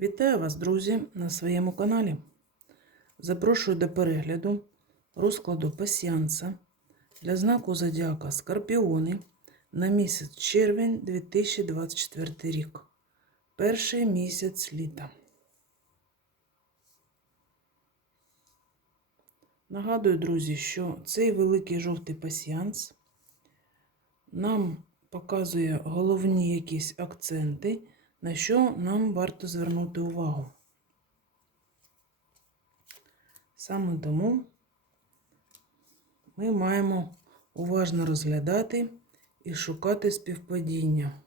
Вітаю вас, друзі, на своєму каналі. Запрошую до перегляду розкладу пасіанса для знаку Зодіака Скорпіони на місяць червень 2024 рік. Перший місяць літа. Нагадую, друзі, що цей великий жовтий пасіанс нам показує головні якісь акценти, на що нам варто звернути увагу. Саме тому ми маємо уважно розглядати і шукати співпадіння.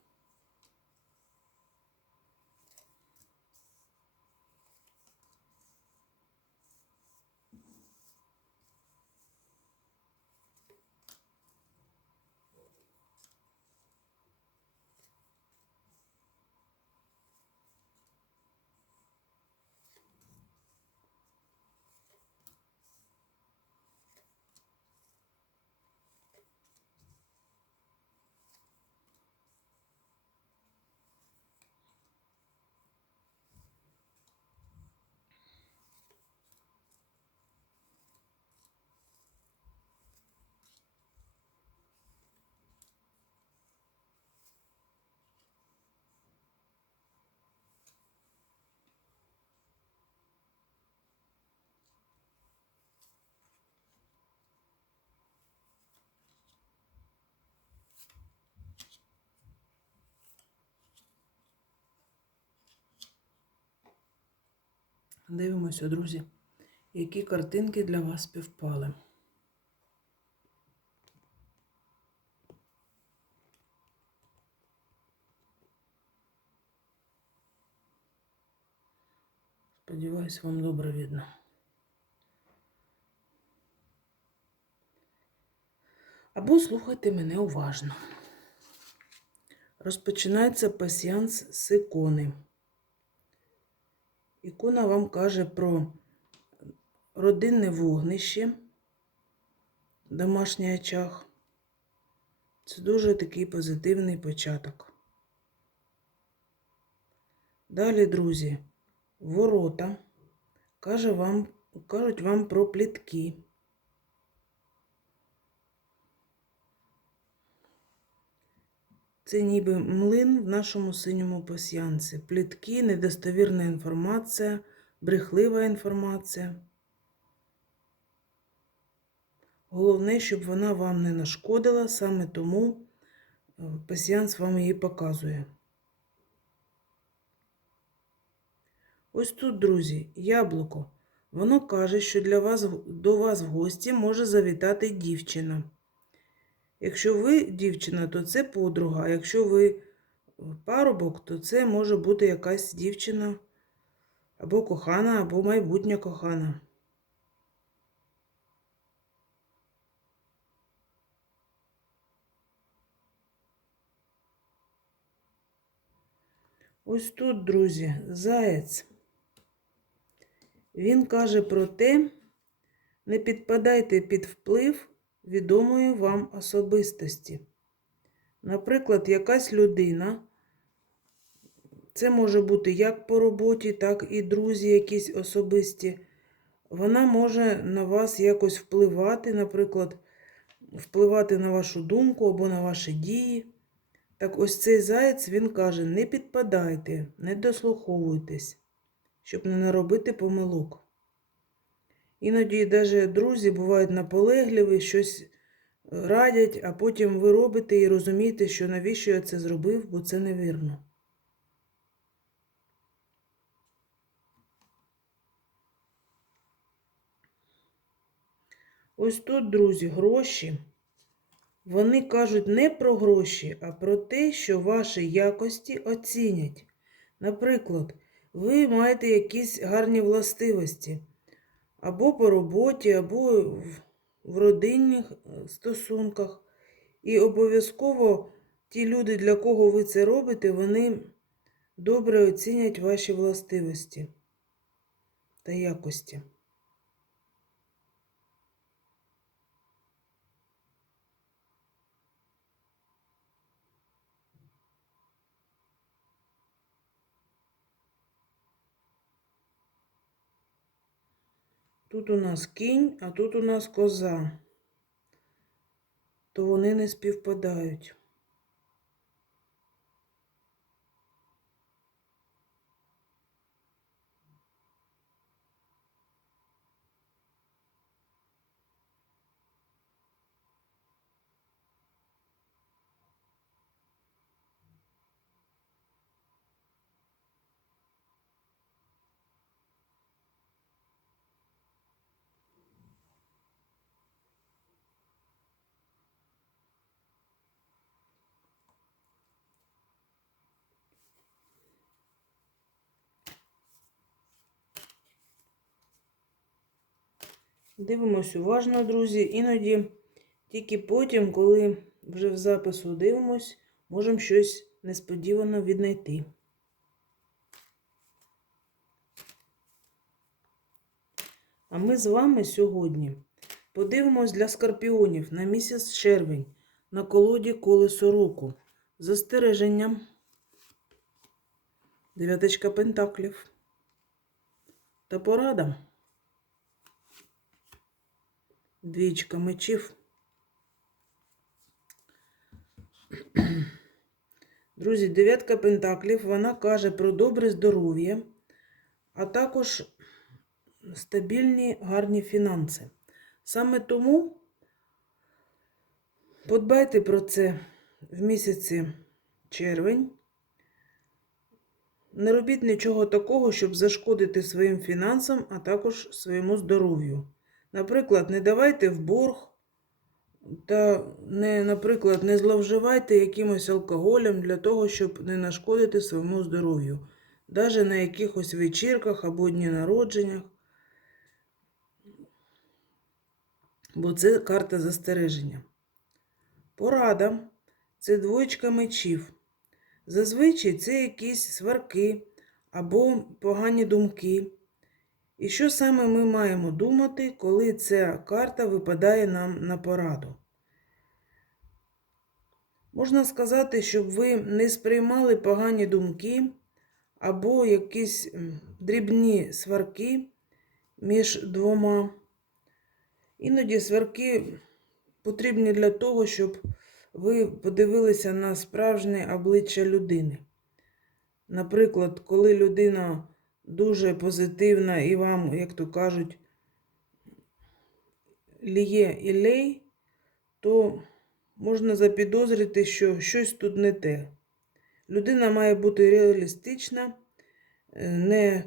Дивимося, друзі, які картинки для вас співпали. Сподіваюсь, вам добре видно. Або слухайте мене уважно. Розпочинається пасіанс з ікони. Ікона вам каже про родинне вогнище, домашній очаг. Це дуже такий позитивний початок. Далі, друзі, ворота каже вам, кажуть вам про плітки. Це ніби млин в нашому синьому пасіянці. Плітки, недостовірна інформація, брехлива інформація. Головне, щоб вона вам не нашкодила, саме тому е, пасіянс вам її показує. Ось тут, друзі, яблуко. Воно каже, що для вас, до вас в гості може завітати дівчина. Якщо ви дівчина, то це подруга. Якщо ви парубок, то це може бути якась дівчина або кохана, або майбутня кохана. Ось тут, друзі, заєць. Він каже про те, не підпадайте під вплив відомої вам особистості. Наприклад, якась людина, це може бути як по роботі, так і друзі якісь особисті. Вона може на вас якось впливати, наприклад, впливати на вашу думку або на ваші дії. Так ось цей заєць він каже: не підпадайте, не дослуховуйтесь, щоб не наробити помилок. Іноді навіть друзі бувають наполегливі, щось радять, а потім ви робите і розумієте, що навіщо я це зробив, бо це невірно. Ось тут, друзі, гроші. Вони кажуть не про гроші, а про те, що ваші якості оцінять. Наприклад, ви маєте якісь гарні властивості або по роботі, або в родинних е, стосунках. І обов'язково ті люди, для кого ви це робите, вони добре оцінять ваші властивості та якості. Тут у нас кінь, а тут у нас коза. То вони не співпадають. Дивимось уважно, друзі. Іноді тільки потім, коли вже в запису дивимось, можемо щось несподівано віднайти. А ми з вами сьогодні подивимось для скорпіонів на місяць червень на колоді колесо року. з Застереженням. Дев'яточка пентаклів. Та порада. Двічка мечів. Друзі, дев'ятка пентаклів, вона каже про добре здоров'я, а також стабільні гарні фінанси. Саме тому подбайте про це в місяці червень. Не робіть нічого такого, щоб зашкодити своїм фінансам, а також своєму здоров'ю. Наприклад, не давайте в борг та, не, наприклад, не зловживайте якимось алкоголем для того, щоб не нашкодити своєму здоров'ю. Навіть на якихось вечірках або дні народженнях. Бо це карта застереження. Порада це двоєчка мечів. Зазвичай це якісь сварки або погані думки. І що саме ми маємо думати, коли ця карта випадає нам на пораду? Можна сказати, щоб ви не сприймали погані думки або якісь дрібні сварки між двома. Іноді сварки потрібні для того, щоб ви подивилися на справжнє обличчя людини. Наприклад, коли людина дуже позитивна і вам, як то кажуть, ліє і лей, то можна запідозрити, що щось тут не те. Людина має бути реалістична, е, не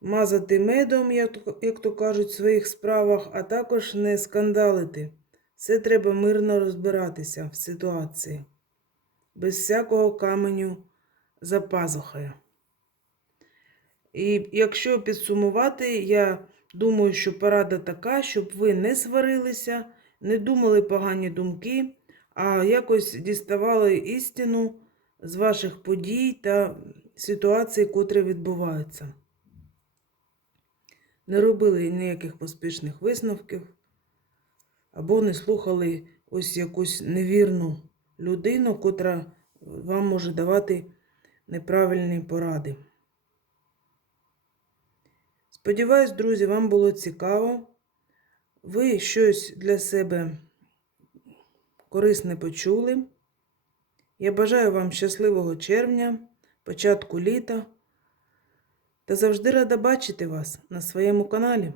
мазати медом, як то кажуть, в своїх справах, а також не скандалити. Все треба мирно розбиратися в ситуації, без всякого каменю за пазухою. І якщо підсумувати, я думаю, що порада така, щоб ви не сварилися, не думали погані думки, а якось діставали істину з ваших подій та ситуацій, котрі відбуваються. Не робили ніяких поспішних висновків, або не слухали ось якусь невірну людину, котра вам може давати неправильні поради. Сподіваюсь, друзі, вам було цікаво. Ви щось для себе корисне почули. Я бажаю вам щасливого червня, початку літа та завжди рада бачити вас на своєму каналі.